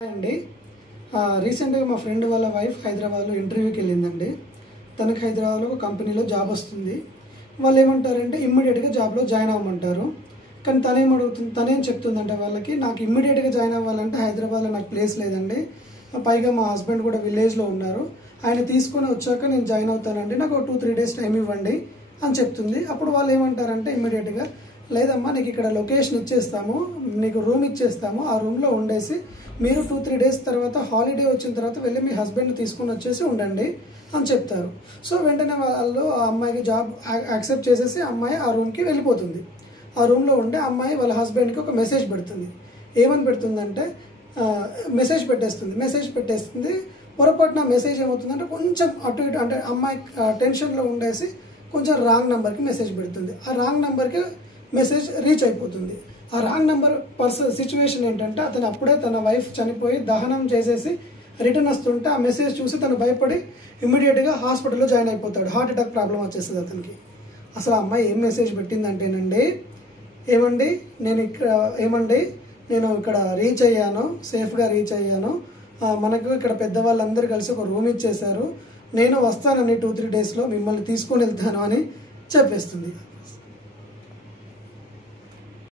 అండి రీసెంట్గా మా ఫ్రెండ్ వాళ్ళ వైఫ్ హైదరాబాద్లో ఇంటర్వ్యూకి వెళ్ళిందండి. తనకి హైదరాబాద్లో ఒక కంపెనీలో జాబ్ వస్తుంది. వాళ్ళు ఏమంటారంటే ఇమ్మీడియట్గా జాబ్లో జాయిన్ అవ్వమంటారు. కానీ తనేం చెప్తుందంటే వాళ్ళకి, నాకు ఇమ్మీడియట్గా జాయిన్ అవ్వాలంటే హైదరాబాద్లో నాకు ప్లేస్ లేదండి, పైగా మా హస్బెండ్ కూడా విలేజ్లో ఉన్నారు, ఆయన తీసుకొని వచ్చాక నేను జాయిన్ అవుతానండి, నాకు 2-3 days టైం ఇవ్వండి అని చెప్తుంది. అప్పుడు వాళ్ళు ఏమంటారంటే ఇమ్మీడియట్గా, లేదమ్మా నీకు ఇక్కడ లొకేషన్ ఇచ్చేస్తాము, నీకు రూమ్ ఇచ్చేస్తాము, ఆ రూమ్లో ఉండేసి మీరు 2-3 days తర్వాత హాలిడే వచ్చిన తర్వాత వెళ్ళి మీ హస్బెండ్ని తీసుకొని వచ్చేసి ఉండండి అని చెప్తారు. సో వెంటనే వాళ్ళు ఆ అమ్మాయికి జాబ్ యాక్సెప్ట్ చేసేసి అమ్మాయి ఆ రూమ్కి వెళ్ళిపోతుంది. ఆ రూమ్లో ఉండే అమ్మాయి వాళ్ళ హస్బెండ్కి ఒక మెసేజ్ పెడుతుంది. ఏమని పెడుతుందంటే మెసేజ్ పెట్టేస్తుంది. పొరపాటున మెసేజ్ ఏమవుతుందంటే కొంచెం అటు ఇటు, అంటే అమ్మాయి టెన్షన్లో ఉండేసి కొంచెం రాంగ్ నెంబర్కి మెసేజ్ పెడుతుంది. ఆ రాంగ్ నెంబర్కి మెసేజ్ రీచ్ అయిపోతుంది. ఆ రాంగ్ నెంబర్ సిచ్యువేషన్ ఏంటంటే, అతను అప్పుడే తన వైఫ్ చనిపోయి దహనం చేసేసి రిటర్న్ వస్తుంటే ఆ మెసేజ్ చూసి తను భయపడి ఇమ్మీడియట్గా హాస్పిటల్లో జాయిన్ అయిపోతాడు. హార్ట్ అటాక్ ప్రాబ్లం వచ్చేస్తుంది అతనికి. అసలు ఆ అమ్మాయి ఏం మెసేజ్ పెట్టిందంటేనండి, నేను ఇక్కడ రీచ్ అయ్యాను, సేఫ్గా రీచ్ అయ్యాను, మనకు ఇక్కడ పెద్దవాళ్ళందరూ కలిసి ఒక రూమ్ ఇచ్చేశారు, నేను వస్తానని 2-3 daysలో మిమ్మల్ని తీసుకొని వెళ్తాను అని చెప్పేస్తుంది.